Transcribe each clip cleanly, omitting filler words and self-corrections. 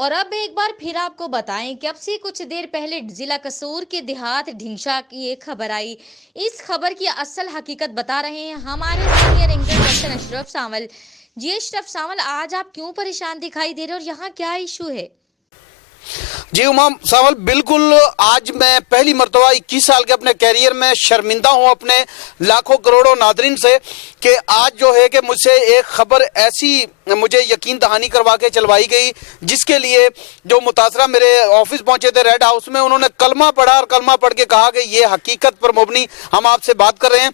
और अब एक बार फिर आपको बताएं कि अब से कुछ देर पहले जिला कसूर के देहात ढिंशा की एक खबर आई। इस खबर की असल हकीकत बता रहे हैं हमारे सीनियर एंकर डॉक्टर अशरफ सावल। जी अशरफ सावल, आज आप क्यों परेशान दिखाई दे रहे हो और यहाँ क्या इशू है? जी उमाम सावल, बिल्कुल आज मैं पहली मरतबा 21 साल के अपने कैरियर में शर्मिंदा हूं अपने लाखों करोड़ों नादरीन से कि आज जो है कि मुझसे एक खबर ऐसी मुझे यकीन दहानी करवा के चलवाई गई, जिसके लिए जो मुतासरा मेरे ऑफिस पहुंचे थे रेड हाउस में, उन्होंने कलमा पढ़ा और कलमा पढ़ के कहा कि ये हकीकत पर मुबनी हम आपसे बात कर रहे हैं।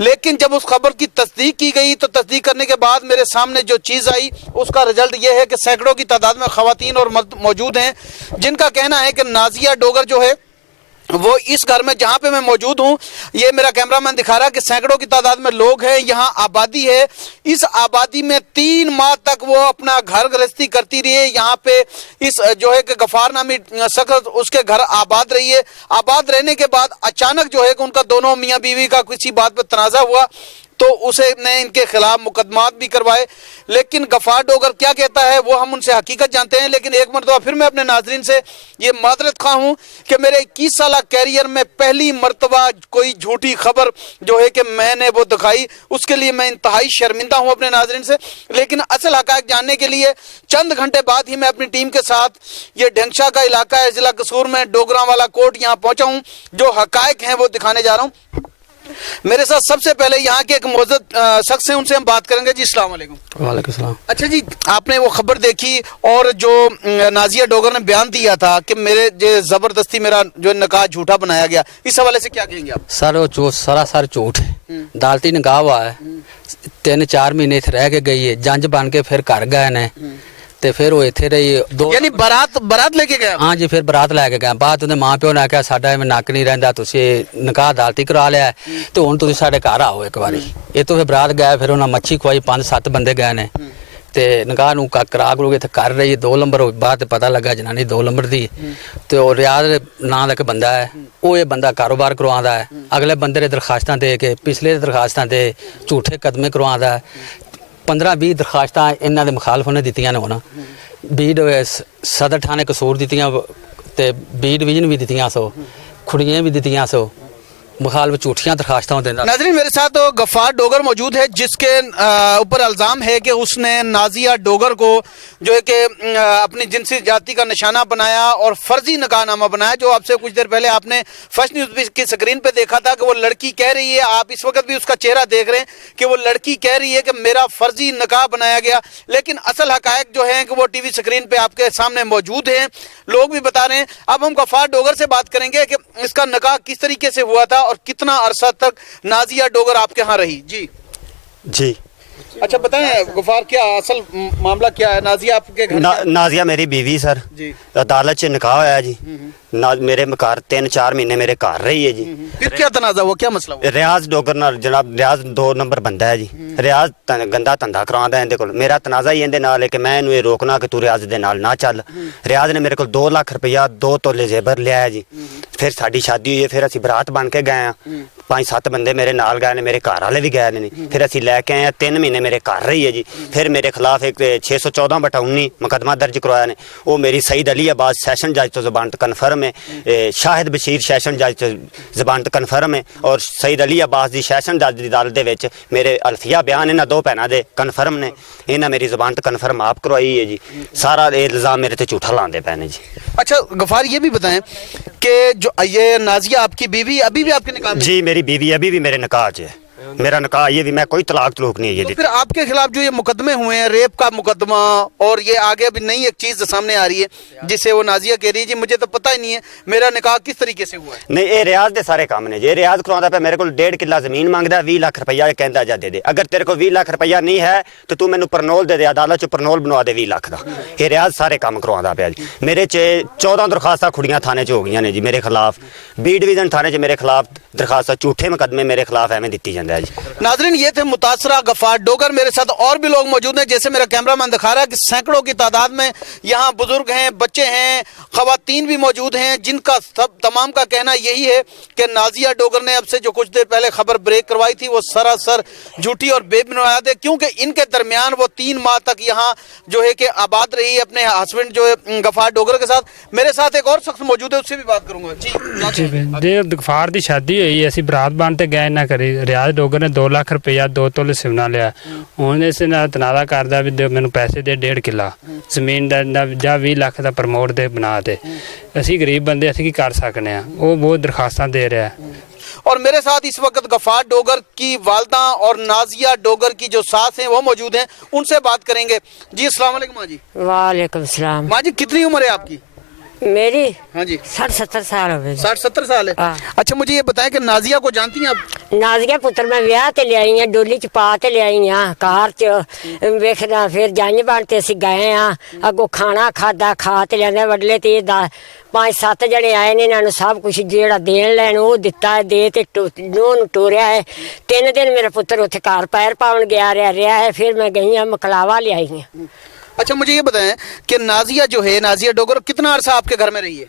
लेकिन जब उस खबर की तस्दीक की गई तो तस्दीक करने के बाद मेरे सामने जो चीज़ आई उसका रिजल्ट ये है कि सैकड़ों की तादाद में ख़वातीन और मर्द मौजूद हैं, जिनका कहना है कि नाजिया डोगर जो है वो इस घर में जहाँ पे मैं मौजूद हूँ, ये मेरा कैमरामैन दिखा रहा है कि सैकड़ों की तादाद में लोग हैं, यहाँ आबादी है। इस आबादी में 3 माह तक वो अपना घर गृहस्थी करती रही है। यहाँ पे इस जो है कि गफार नामी शख्स उसके घर आबाद रही है। आबाद रहने के बाद अचानक जो है कि उनका दोनों मियाँ बीवी का किसी बात पर तनाज़ा हुआ तो उसे ने इनके खिलाफ मुकदमात भी करवाए। लेकिन गफार डोगर क्या कहता है वो हम उनसे हकीकत जानते हैं। लेकिन एक मरतबा फिर मैं अपने नाजरीन से ये माजरत खा हूँ कि मेरे 21 साल कैरियर में पहली मरतबा कोई झूठी खबर जो है कि मैंने वो दिखाई, उसके लिए मैं इंतहाई शर्मिंदा हूँ अपने नाजरीन से। लेकिन असल हक़ाइक़ जानने के लिए चंद घंटे बाद ही मैं अपनी टीम के साथ ये ढिंशा का इलाका है ज़िला कसूर में डोगरा वाला कोट यहाँ पहुँचा हूँ। जो हक़ाइक़ हैं वो दिखाने जा रहा हूँ। मेरे साथ सबसे पहले यहाँ के एक मौजूद शख्स हैं, उनसे हम बात करेंगे। जी अस्सलाम वालेकुम। वालेकुम सलाम। अच्छा जी, आपने वो खबर देखी और जो नाजिया डोगर ने बयान दिया था कि मेरे जबरदस्ती मेरा जो निकाह झूठा बनाया गया, इस हवाले से क्या कहेंगे आप? सर वो झूठ सरासर झूठ है। अदालती निकाह हुआ है, 3-4 महीने रह के गई है, जंज बन के फिर घर गए ने ते फिर वो इत्थे रही दो, यानी बारात लेके गया? हाँ जी, फिर बारात लैके गए। बाद उन्हें माँ प्यो ने आख्या साडा इवें नक नहीं रहिंदा, तुसीं निकाह अदालती करा लिया है तो हुण तुसीं साडे घर आओ एक बारी। ये तो फिर बारात गए, फिर उन्हें मच्छी खुआई, 5-7 बंदे गए ने ते निकाह नूं करा करू के इत्थे कर रही 2 नंबर। बाद पता लगा जनानी 2 नंबर दी ते ओ रियाज नां दा इक बंदा है, वो ये बंदा कारोबार करवांदा है। अगले बंदे ने दरखास्तां दे के पिछले दरखास्तां दे झूठे कदमे करवांदा है। 15-20 दरखास्तां इन्हां दे मुखालफ ने दित्तियां ने। होना बी सदर थाने कसूर दित्तियां ते बी डिवीजन भी दित्तियां, सो खुड़ियां भी दित्तियां, सो मुखालफ झूठियां दरखास्तां देंदा। नाज़रीन, मेरे साथ तो गफार डोगर मौजूद है, जिसके ऊपर इल्ज़ाम है कि उसने नाजिया डोगर को जो है कि अपनी जिनसी जाति का निशाना बनाया और फर्जी निकाहनामा बनाया। जो आपसे कुछ देर पहले आपने फर्स्ट न्यूज़ की स्क्रीन पे देखा था कि वो लड़की कह रही है, आप इस वक्त भी उसका चेहरा देख रहे हैं कि वो लड़की कह रही है कि मेरा फर्जी निकाह बनाया गया। लेकिन असल हक़ाइक़ जो है कि वो टीवी स्क्रीन पे आपके सामने मौजूद हैं, लोग भी बता रहे हैं। अब हम गफार डोगर से बात करेंगे कि इसका निकाह किस तरीके से हुआ था और कितना अरसा तक नाजिया डोगर आपके यहाँ रही। जी जी, अच्छा बताएं गफार, क्या असल मामला क्या है? नाजिया आपके घर नाजिया मेरी बीवी सर जी, अदालत च निकाह होया जी। मेरे घर 3-4 महीने मेरे घर रही है जी। फिर क्या तनाज़ा हुआ, क्या मसला हुआ? रियाज डोगर नाल जनाब, रियाज 2 नंबर बंदा है जी। रियाज गंदा धंधा करवांदा है इहदे कोल। मेरा तनाज़ा ही इहदे नाल है कि मैं इहनूं रोकना कि तू रियाज दे नाल ना चल। रियाज ने मेरे कोल 2 लाख रुपया 2 तोले जेबर लिया है जी। फिर साडी शादी हुई है, फिर असीं बरात बन के गए हैं, 5-7 बंदे मेरे नाल गए ने, मेरे घर वाले भी गए ने। फिर असीं लैके आए 3 महीने मेरे घर रही है जी। फिर मेरे खिलाफ एक 614/19 मुकदमा दर्ज करवाया ने। वो मेरी सईद अली अब्बास सैशन जज तो जबानत कन्फर्म है, शाहिद बशीर सैशन जज तो जबानत कन्फर्म है, और सईद अली अब्बास दी सैशन जज दी अदालत दे विच मेरे अल्फिया बयान इन्हां 2 भैनां दे कन्फर्म ने। इन्हां मेरी जबानत कन्फर्म आप करवाई है जी। सारा इल्ज़ाम मेरे ते झूठा लांदे पैने जी। अच्छा गफार, ये भी बताएं कि जो ये नाजिया आपकी बीवी अभी भी आपके निकाह में? जी, मेरी बीवी अभी भी मेरे निकाह च है। मेरा निकाह ये भी, मैं कोई तलाक तलूक नहीं है। तो फिर आपके खिलाफ जो ये मुकदमे हुए हैं, रेप का मुकदमा, और ये आगे अभी नई एक चीज सामने आ रही है जिसे वो नाजिया कह रही है जी मुझे तो पता ही नहीं है मेरा निकाह किस तरीके से हुआ है। नहीं, ये रियाज दे सारे काम ने जी। रियाज करवांदा पे मेरे को 1.5 किला जमीन मांगदा, 20 लाख रुपया कहंदा जा दे दे। अगर तेरे को 20 लाख रुपया नहीं है तो तू मैनू परनोल दे दे, अदालत च परनोल बनवा दे 20 लाख का। ये रियाज सारे काम करवांदा पे जी। मेरे च 14 दरखास्तां खुड़ियां थाने च हो गई ने जी मेरे खिलाफ। बी डिवीजन थाने च मेरे खिलाफ दरखास्तां झूठे मुकदमे मेरे खिलाफ एवं दित्ती जांदा है जी। नाजरीन, ये थे मुतासरा गफार डोगर। मेरे साथ और भी लोग मौजूद हैं, जैसे मेरा कैमरामैन दिखा रहा है कि सैकड़ों की तादाद में यहाँ बुजुर्ग हैं, बच्चे हैं, खवातीन भी मौजूद हैं, जिनका सब तमाम का कहना यही है कि नाजिया डोगर ने अब से जो कुछ देर पहले खबर ब्रेक करवाई थी वो सरासर झूठी और बेबुनियाद है, क्योंकि इनके दरमियान वो 3 माह तक यहाँ जो है कि आबाद रही अपने हस्बैंड जो है गफार डोगर के साथ। मेरे साथ एक और शख्स मौजूद है, उससे भी बात करूंगा। जी गफार की शादी हुई, असी बरात बन ते गए ना करी। रियाज डोगर ने 2 लाख रुपया 2 तोले सिवना लिया। हूँ इस तनाजा करदा भी मैनू पैसे दे 1.5 किला जमीन का ਜਾਂ 20 ਲੱਖ ਦਾ ਪ੍ਰਮੋਟ ਦੇ ਬਣਾ ਦੇ। ਅਸੀਂ ਗਰੀਬ ਬੰਦੇ ਅਸੀਂ ਕੀ ਕਰ ਸਕਨੇ ਆ। ਉਹ ਬਹੁਤ ਦਰਖਾਸਤਾਂ ਦੇ ਰਿਹਾ ਹੈ। और मेरे साथ इस वक्त गफार डोगर की वालदा और नाजिया डोगर की जो सास हैं वो मौजूद हैं, उनसे बात करेंगे। जी अस्सलाम वालेकुम माँ जी। वालेकुम सलाम। माँ जी, कितनी उम्र है आपकी? मेरी हाँ जी 60-70 साल हो गए। 60-70 साल है। हाँ। अच्छा, मुझे ये बताएं कि नाजिया को जानती हैं आप? नाजिया पुत्र मैं विआह ते लियाई हाँ, डोली च पा ते लियाई हाँ, कार च वेखना फिर जंज बन ते असीं गए हाँ। अगों खाना खादा, खा ते लियांदा। वडले ते 5-7 जने आए ने, इन्हां नूं सब कुछ जेड़ा देन लैन वो दिता है, दे ते नूं टोरिया है। 3 दिन मेरा पुत्र उत्थे घर पैर पाउण गया रहा है। फिर मैं गई हाँ मकलावा लियाई हाँ। अच्छा, मुझे ये बताएं कि नाजिया जो है, नाजिया डोगर कितना अरसा आपके घर में रही है?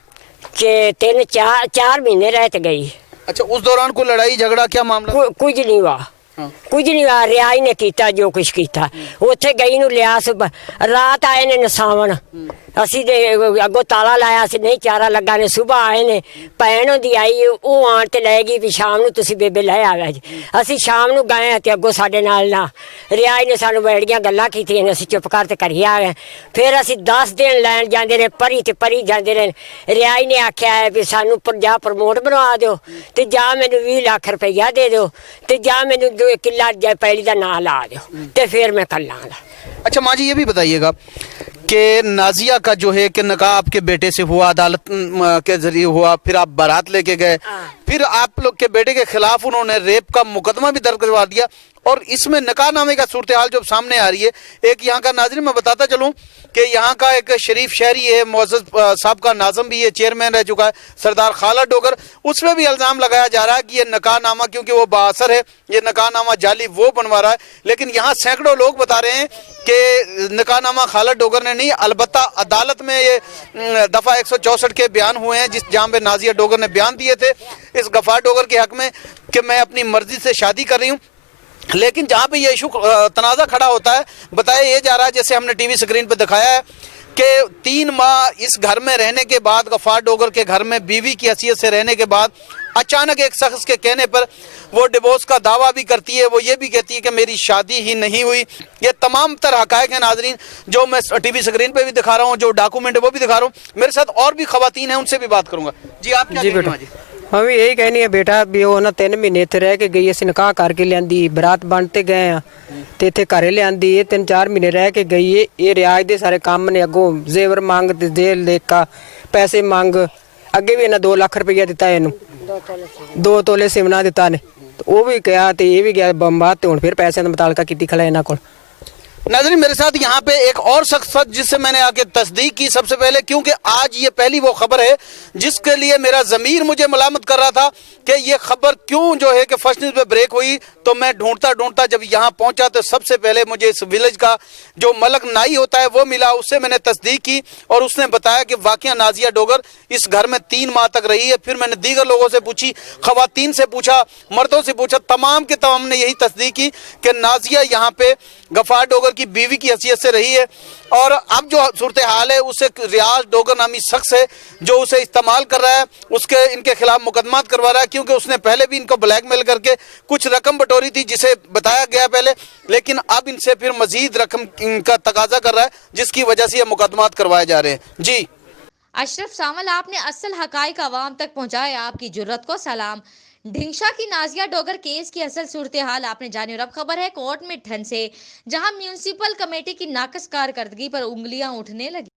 3-4 महीने रह ते गई। अच्छा, उस दौरान कोई लड़ाई झगड़ा क्या मामला? कुछ नहीं हुआ। कुछ नहीं हुआ। रियाज ने किया जो कुछ किया। उत्थे गई नूं लिया, रात आए ने नसावन, असी दे अगो ताला लाया, असी नहीं चारा लगा ने। सुबह आए ने, भैन होंदी आई, वो आण ते लै गई भी शाम नूं तुसीं बेबे लै आवे जी। असी शाम नूं गए ते अगो साडे नाल ना रियाज ने सानूं बड़ियां गल्लां कीतियां ने, असी चुप कर ते घरी आ गए। फिर असी 10 दिन लैन जांदे ने, परी ते परी जांदे ने। रियाज ने आख्या है भी सानूं जा प्रमोट बनवा दिओ ते जा मैनूं 20 लाख रुपया दे दिओ ते जा मैनूं 2 किला पैली दा नां ला दिओ ते फिर मैं कर लांगा। अच्छा माँ जी, ये भी बताइएगा कि नाजिया का जो है कि निकाह आपके बेटे से हुआ, अदालत के जरिए हुआ, फिर आप बारात लेके गए, फिर आप लोग के बेटे के खिलाफ उन्होंने रेप का मुकदमा भी दर्ज करवा दिया, और इसमें निकाह नामे का सूरत हाल जो सामने आ रही है। एक यहाँ का नाज़रीन मैं बताता चलूँ कि यहाँ का एक शरीफ शहरी है, मुअज़्ज़ज़ साहब का नाज़म भी है, चेयरमैन रह चुका है, सरदार खाला डोगर। उसमें भी इल्ज़ाम लगाया जा रहा है कि ये निकाह नामा क्योंकि वो बाअसर है, ये निकाह नामा जाली वो बनवा रहा है। लेकिन यहाँ सैकड़ों लोग बता रहे हैं कि निकाह नामा खाला डोगर ने नहीं, अलबत्ता अदालत में ये दफ़ा 164 के बयान हुए हैं, जिस जहाँ पे नाजिया डोगर ने बयान दिए थे इस गफार डोगर के हक में कि मैं अपनी मर्जी से शादी कर रही हूँ। लेकिन जहाँ पे ये इशू तनाज़ा खड़ा होता है, बताया ये जा रहा है, जैसे हमने टीवी स्क्रीन पे दिखाया है कि 3 माह इस घर में रहने के बाद, गफार डोगर के घर में बीवी की हैसियत से रहने के बाद, अचानक एक शख्स के कहने पर वो डिवोर्स का दावा भी करती है। वो ये भी कहती है कि मेरी शादी ही नहीं हुई। ये तमाम तरह हक़ाइक़ हैं नाज़रीन, जो मैं टीवी स्क्रीन पे भी दिखा रहा हूँ, जो डॉक्यूमेंट है वो भी दिखा रहा हूँ। मेरे साथ और भी खवातीन हैं, उनसे भी बात करूँगा। जी आप क्या कहेंगे माँ जी? हम भी यही कहनी है बेटा भी वो ना 3 महीने इत्थे रह के गई, असीं निकाह करके लियांदी, बरात बन ते गए आ ते इत्थे घरे लियांदी। ये 3-4 महीने रह के गई है। ये रियाज दे सारे काम ने, अगों जेवर मंग ते जेल लेका पैसे मंग, अगे भी इन्हें 2 लाख रुपया दिता है, इनू 2 तोले सिवना दिता ने, वो भी कहा ते ये भी गया बम्बा ते हुण फिर पैसे दा मुतालका कीती खला इन्हां कोल। नाज़रीन, मेरे साथ यहाँ पे एक और शख्स जिससे मैंने आके तस्दीक की सबसे पहले, क्योंकि आज ये पहली वो खबर है जिसके लिए मेरा ज़मीर मुझे मलामत कर रहा था कि ये खबर क्यों जो है कि फर्स्ट न्यूज़ पे ब्रेक हुई। तो मैं ढूंढता ढूंढता जब यहाँ पहुँचा तो सबसे पहले मुझे इस विलेज का जो मलक नाई होता है वो मिला, उससे मैंने तस्दीक की और उसने बताया कि वाकया नाजिया डोगर इस घर में 3 माह तक रही है। फिर मैंने दीगर लोगों से पूछी, खवातीन से पूछा, मर्दों से पूछा, तमाम के तमाम ने यही तस्दीक की कि नाजिया यहाँ पे गफार डोगर की बीवी की हैसियत से रही है। और अब जो सूरत हाल है, उसे रियाज डोगर नामी शख्स है जो उसे इस्तेमाल कर रहा है, उसके इनके खिलाफ मुकदमात करवा रहा है, क्योंकि उसने पहले भी इनको ब्लैकमेल करके कुछ रकम बटोरी थी जिसे बताया गया पहले, लेकिन अब इनसे फिर मजीद रकम का तकाजा कर रहा है, जिसकी वजह से ये मुकदमात करवाए जा रहे हैं। जी अशरफ सावल, आपने असल हकाइक आवाम तक पहुंचाए, आपकी जुर्रत को सलाम। ढिंशा की नाजिया डोगर केस की असल सूरत हाल आपने जानी, और अब खबर है कोर्ट में ठन से, जहां म्यूनिसिपल कमेटी की नाकस कारकर्दगी पर उंगलियां उठने लगी।